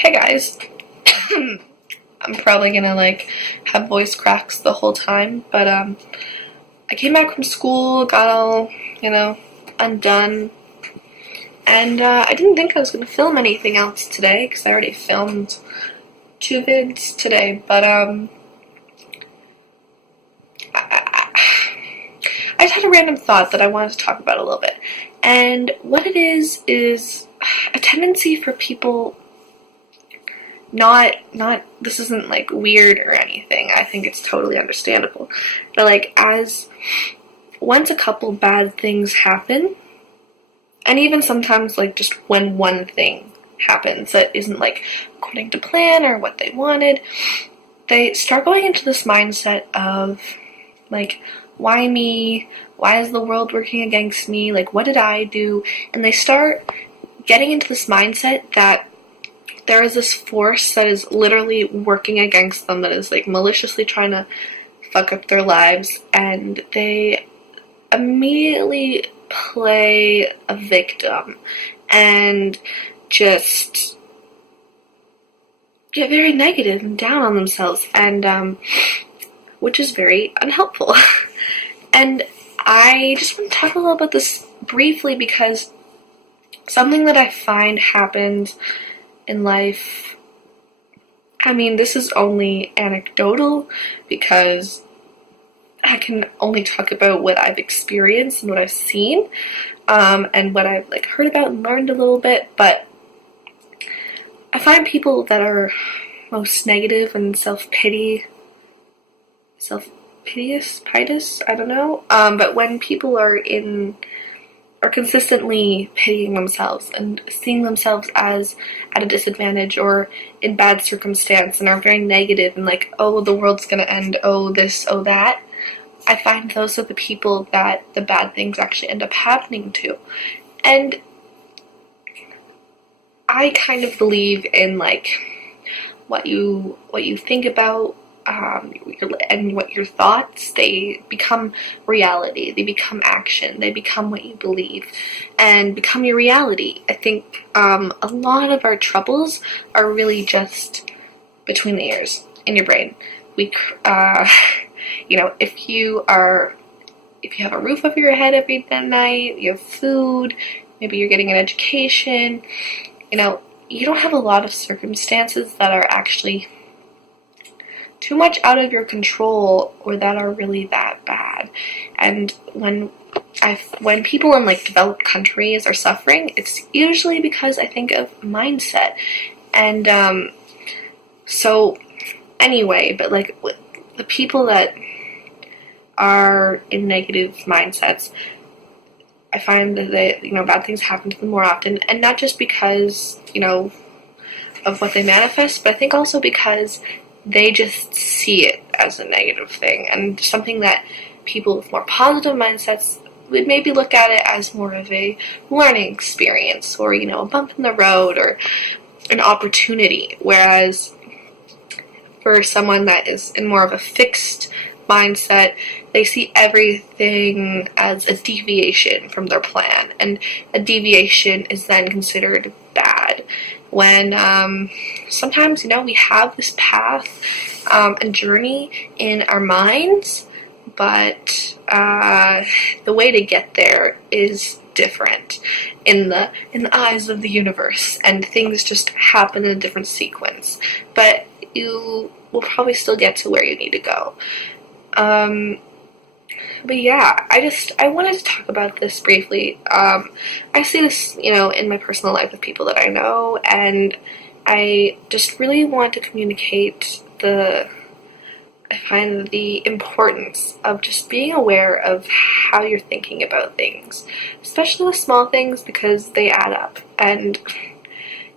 Hey guys. I'm probably gonna have voice cracks the whole time, but I came back from school, got all, undone, and I didn't think I was gonna film anything else today because I already filmed 2 vids today, but I just had a random thought that I wanted to talk about a little bit. And what it is a tendency for people not this isn't weird or anything. I think it's totally understandable. But as once a couple bad things happen, and even sometimes just when one thing happens that isn't according to plan or what they wanted, they start going into this mindset of why me? Why is the world working against me? What did I do? And they start getting into this mindset that there is this force that is literally working against them, that is maliciously trying to fuck up their lives, and they immediately play a victim and just get very negative and down on themselves, and which is very unhelpful. And I just want to talk a little about this briefly because something that I find happens in life, I mean, this is only anecdotal because I can only talk about what I've experienced and what I've seen, and what I've heard about and learned a little bit, but I find people that are most negative and self-piteous, I don't know, but when people are consistently pitying themselves and seeing themselves as at a disadvantage or in bad circumstance and are very negative and oh, the world's gonna end, oh this, oh that, I find those are the people that the bad things actually end up happening to. And I kind of believe in what you think about, and what your thoughts, they become reality, they become action, they become what you believe and become your reality. I think a lot of our troubles are really just between the ears in your brain. We if you have a roof over your head every night, you have food, maybe you're getting an education, you don't have a lot of circumstances that are actually too much out of your control or that are really that bad. And when people in developed countries are suffering, it's usually because I think of mindset. And so anyway, but the people that are in negative mindsets, I find that bad things happen to them more often, and not just because of what they manifest, but I think also because they just see it as a negative thing, and something that people with more positive mindsets would maybe look at it as more of a learning experience, or a bump in the road, or an opportunity, whereas for someone that is in more of a fixed mindset, they see everything as a deviation from their plan, and a deviation is then considered bad. When sometimes we have this path and journey in our minds, but the way to get there is different in the eyes of the universe, and things just happen in a different sequence, but you will probably still get to where you need to go. But yeah, I wanted to talk about this briefly. I see this, in my personal life with people that I know, and I just really want to communicate I find the importance of just being aware of how you're thinking about things, especially the small things, because they add up. And,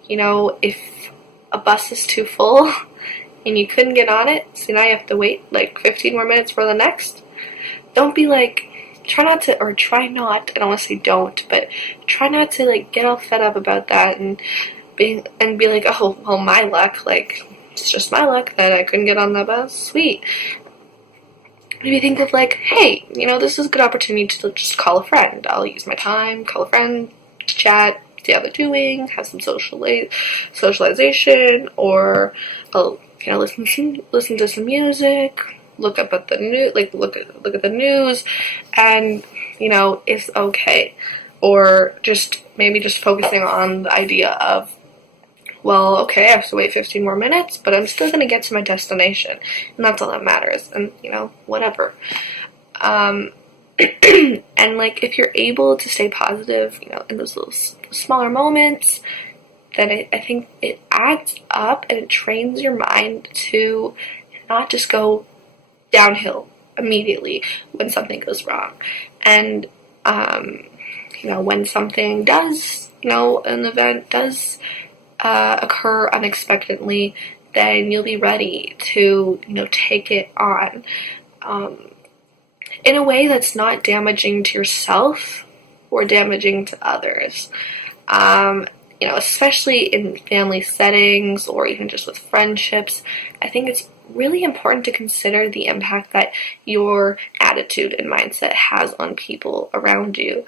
if a bus is too full and you couldn't get on it, so now you have to wait 15 more minutes for the next, don't be try not, I don't want to say don't, but try not to get all fed up about that and be oh, well, my luck, it's just my luck that I couldn't get on the bus, sweet. Maybe think of hey, this is a good opportunity to just call a friend. I'll use my time, call a friend, chat, see how they're doing, have some socialization, or listen to some music, look up at the news, like look at the news, and it's okay. Or maybe just focusing on the idea of, well, okay, I have to wait 15 more minutes, but I'm still gonna get to my destination, and that's all that matters. And whatever. And like, if you're able to stay positive, in those little smaller moments, then I think it adds up and it trains your mind to not just go downhill immediately when something goes wrong. And when something does, an event does occur unexpectedly, then you'll be ready to take it on in a way that's not damaging to yourself or damaging to others. Especially in family settings or even just with friendships, I think it's really important to consider the impact that your attitude and mindset has on people around you.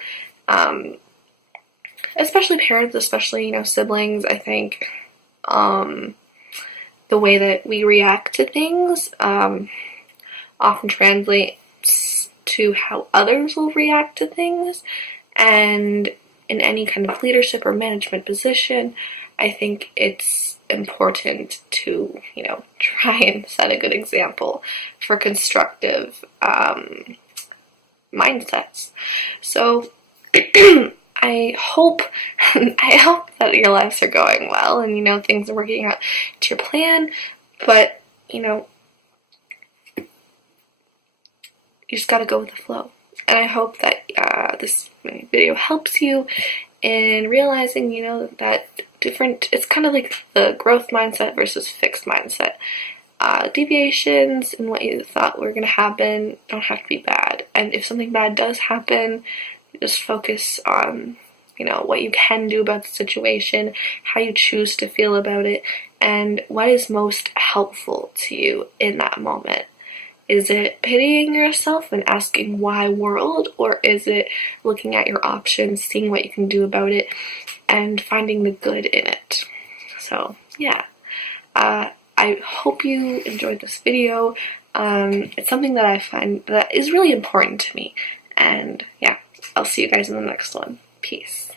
Especially parents, especially, siblings. I think the way that we react to things often translates to how others will react to things. And in any kind of leadership or management position, I think it's important to, try and set a good example for constructive mindsets. So I hope that your lives are going well and things are working out to your plan, but you just gotta go with the flow. And I hope that this video helps you in realizing, that it's kind of like the growth mindset versus fixed mindset. Deviations in what you thought were going to happen don't have to be bad. And if something bad does happen, just focus on, what you can do about the situation, how you choose to feel about it, and what is most helpful to you in that moment. Is it pitying yourself and asking why world, or is it looking at your options, seeing what you can do about it, and finding the good in it? So, yeah. I hope you enjoyed this video. It's something that I find that is really important to me. And, yeah, I'll see you guys in the next one. Peace.